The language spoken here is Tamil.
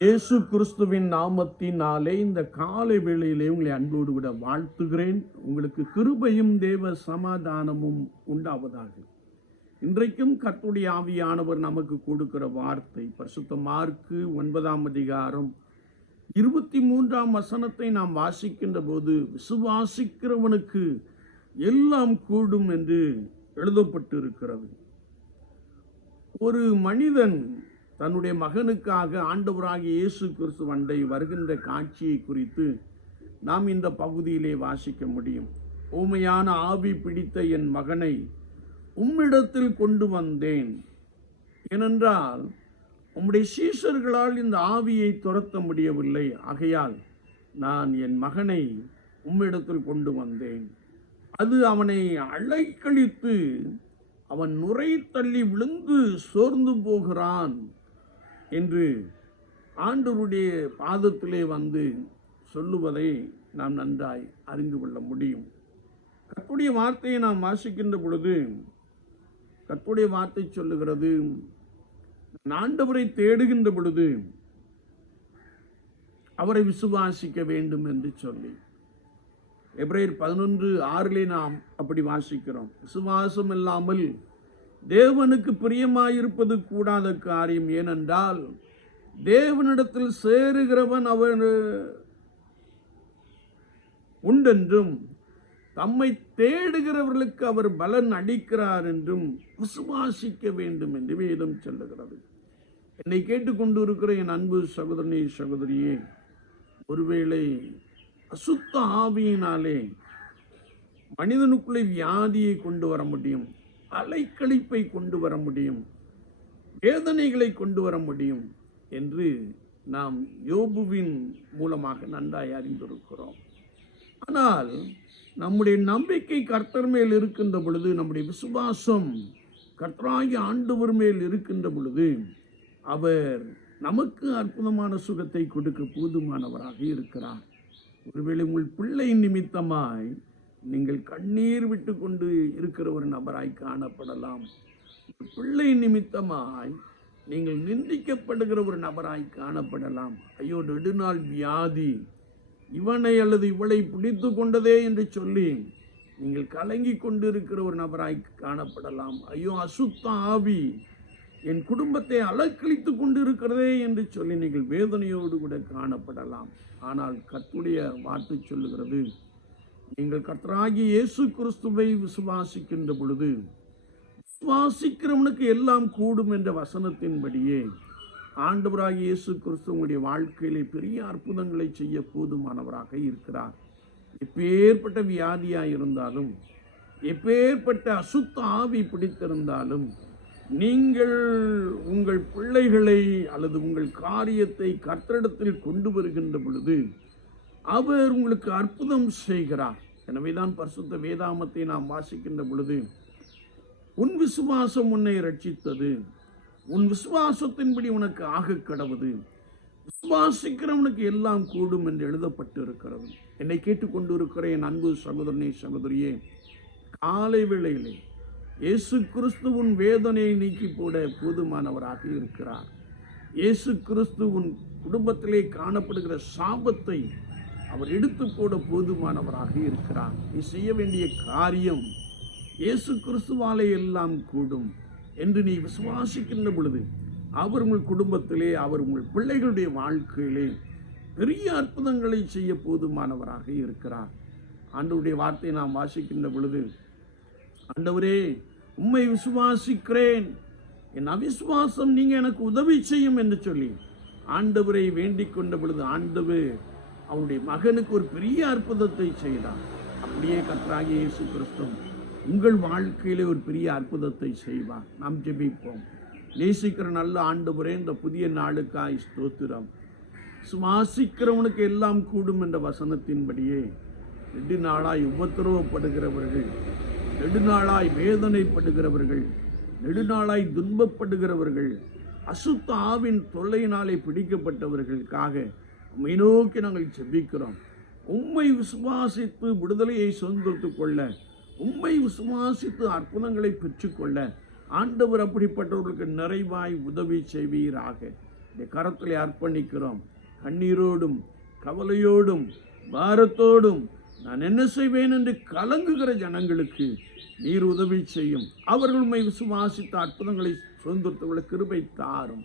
இயேசு கிறிஸ்துவின் நாமத்தினாலே இந்த காலை வேளையிலே உங்களை அன்போடு விட வாழ்த்துகிறேன். உங்களுக்கு கிருபையும் தேவ சமாதானமும் உண்டாவதாக. இன்றைக்கும் கத்துடைய ஆவியானவர் நமக்கு கொடுக்கிற வார்த்தை பரிசுத்த மார்க்கு ஒன்பதாம் அதிகாரம் இருபத்தி மூன்றாம் வசனத்தை நாம் வாசிக்கின்ற போது விசுவாசிக்கிறவனுக்கு எல்லாம் கூடும் என்று எழுதப்பட்டு இருக்கிறது ஒரு மனிதன் தன்னுடைய மகனுக்காக ஆண்டவராகிய இயேசு கிறிஸ்து வண்டை வருகின்ற காட்சியை குறித்து நாம் இந்த பகுதியிலே வாசிக்க முடியும். ஊமையான ஆவி பிடித்த என் மகனை உம்மிடத்தில் கொண்டு வந்தேன். ஏனென்றால் உம்முடைய சீஷர்களால் இந்த ஆவியை துரத்த முடியவில்லை. ஆகையால் நான் என் மகனை உம்மிடத்தில் கொண்டு வந்தேன். அது அவனை அலைக்கழித்து அவன் நுரை தள்ளி விழுந்து சோர்ந்து போகிறான். என்று ஆண்டவருடைய பாதத்திலே வந்து சொல்லுவதை நாம் நன்றாய் அறிந்து கொள்ள முடியும். கற்புடைய வார்த்தையை நாம் வாசிக்கின்ற பொழுது கற்புடைய வார்த்தை சொல்லுகிறது ஆண்டவரை தேடுகின்ற பொழுது அவரை விசுவாசிக்க வேண்டும் என்று சொல்லி. எப்ரேர் பதினொன்று ஆறிலே நாம் அப்படி வாசிக்கிறோம். விசுவாசம் இல்லாமல் தேவனுக்கு பிரியமாயிருப்பது கூடாத காரியம் ஏனென்றால் தேவனிடத்தில் சேருகிறவன் அவன் உண்டென்றும் தம்மை தேடுகிறவர்களுக்கு அவர் பலன் அளிக்கிறார் என்றும் விசுவாசிக்க வேண்டும் என்று வேதம் சொல்லுகிறது. என்னை கேட்டுக்கொண்டிருக்கிற என் அன்பு சகோதரனே சகோதரியே ஒருவேளை அசுத்த ஆவியினாலே மனிதனுக்குள்ளே வியாதியை கொண்டு வர முடியும். அலைக்கழிப்பை கொண்டு வர முடியும்? வேதனைகளை கொண்டு வர முடியும்? என்று நாம் யோபுவின் மூலமாக நன்றாய் அறிந்திருக்கிறோம். ஆனால் நம்முடைய நம்பிக்கை கர்த்தர் மேல் இருக்கின்ற பொழுது நம்முடைய விசுவாசம் கர்த்தராகி ஆண்டவர் மேல் இருக்கின்ற பொழுது அவர் நமக்கு அற்புதமான சுகத்தை கொடுக்க போதுமானவராக இருக்கிறார். ஒருவேளை உங்கள் பிள்ளை நிமித்தமாய் நீங்கள் கண்ணீர் விட்டு கொண்டு இருக்கிற ஒரு நபராய் காணப்படலாம். பிள்ளை நிமித்தமாய் நீங்கள் நிந்திக்கப்படுகிற ஒரு நபராய் காணப்படலாம். ஐயோ நெடுநாள் வியாதி. இவனை அல்லது இவளை பிடித்து கொண்டதே என்று சொல்லி நீங்கள் கலங்கி கொண்டிருக்கிற ஒரு நபராய் காணப்படலாம். ஐயோ அசுத்த ஆவி. என் குடும்பத்தை அலக்களித்து கொண்டிருக்கிறதே என்று சொல்லி நீங்கள் வேதனையோடு கூட காணப்படலாம். ஆனால் கத்துடைய வார்த்தை சொல்லுகிறது நீங்கள் கர்த்தராகி இயேசு கிறிஸ்துவை விசுவாசிக்கின்ற பொழுது விசுவாசிக்கிறவனுக்கு எல்லாம் கூடும் என்ற வசனத்தின்படியே ஆண்டவராக இயேசு கிறிஸ்து உங்களுடைய வாழ்க்கையிலே பெரிய அற்புதங்களை செய்ய போதுமானவராக இருக்கிறார். எப்பேற்பட்ட வியாதியாக இருந்தாலும் எப்பேற்பட்ட அசுத்த ஆவி பிடித்திருந்தாலும் நீங்கள் உங்கள் பிள்ளைகளை அல்லது உங்கள் காரியத்தை கர்த்தரிடத்தில் கொண்டு வருகின்ற பொழுது அவர் உங்களுக்கு அற்புதம் செய்கிறார். எனவேதான் பரிசுத்த வேதாமத்தை நாம் வாசிக்கின்ற பொழுது உன் விசுவாசம் உன்னை ரட்சித்தது உன் விசுவாசத்தின்படி உனக்கு ஆக கடவுது. விசுவாசிக்கிறவனுக்கு எல்லாம் கூடும் என்று எழுதப்பட்டு இருக்கிறது என்னை கேட்டுக்கொண்டு இருக்கிறேன் அன்பு சகோதரனே சகோதரியே காலை வேளையிலே இயேசு கிறிஸ்து உன் வேதனையை நீக்கி போட போதுமானவராக இருக்கிறார். இயேசு கிறிஸ்து உன் குடும்பத்திலே காணப்படுகிற சாபத்தை அவர் எடுத்து போட போதுமானவராக இருக்கிறார். நீ செய்ய வேண்டிய காரியம் இயேசு கிறிஸ்துவாலே எல்லாம் கூடும் என்று நீ விசுவாசிக்கின்ற பொழுது அவர் உங்கள் குடும்பத்திலே அவர் உங்கள் பிள்ளைகளுடைய வாழ்க்கையிலே பெரிய அற்புதங்களை செய்ய போதுமானவராக இருக்கிறார். ஆண்டவருடைய வார்த்தையை நாம் வாசிக்கின்ற பொழுது ஆண்டவரே உம்மை விசுவாசிக்கிறேன். என் அவிசுவாசம் நீங்கள் எனக்கு உதவி செய்யும் என்று சொல்லி ஆண்டவரை வேண்டிக் கொண்ட பொழுது ஆண்டவர் அவருடைய மகனுக்கு ஒரு பெரிய அற்புதத்தை செய்தார் அப்படியே கற்றாகிய இயேசு கிறிஸ்து உங்கள் வாழ்க்கையிலே ஒரு பெரிய அற்புதத்தை செய்வார். நாம் ஜெபிப்போம். நேசிக்கிற நல்ல ஆண்டவரே இந்த புதிய நாளுக்காய் ஸ்தோத்திரம். சுவாசிக்கிறவனுக்கு எல்லாம் கூடும் என்ற வசனத்தின்படியே நெடு நாளாய் உபத்திரவப்படுகிறவர்கள் நெடுநாளாய் வேதனைப்படுகிறவர்கள் நெடுநாளாய் துன்பப்படுகிறவர்கள் அசுத்த ஆவின் தொல்லையினாலே பிடிக்கப்பட்டவர்களுக்காக உம்மை நோக்கி நாங்கள் செபிக்கிறோம். உம்மை விசுவாசித்து விடுதலையை சொந்தத்துக் கொள்ள உம்மை விசுவாசித்து அற்புதங்களை பெற்றுக்கொள்ள ஆண்டவர் அப்படிப்பட்டவர்களுக்கு நிறைவாய் உதவி செய்வீராக. இந்த கரத்தில் அர்ப்பணிக்கிறோம். கண்ணீரோடும் கவலையோடும் பாரத்தோடும் நான் என்ன செய்வேன் என்று கலங்குகிற ஜனங்களுக்கு நீர் உதவி செய்யும். அவர்கள் உண்மை விசுவாசித்த அற்புதங்களை சுதந்திரத்துள்ள கிருபை தாரும்.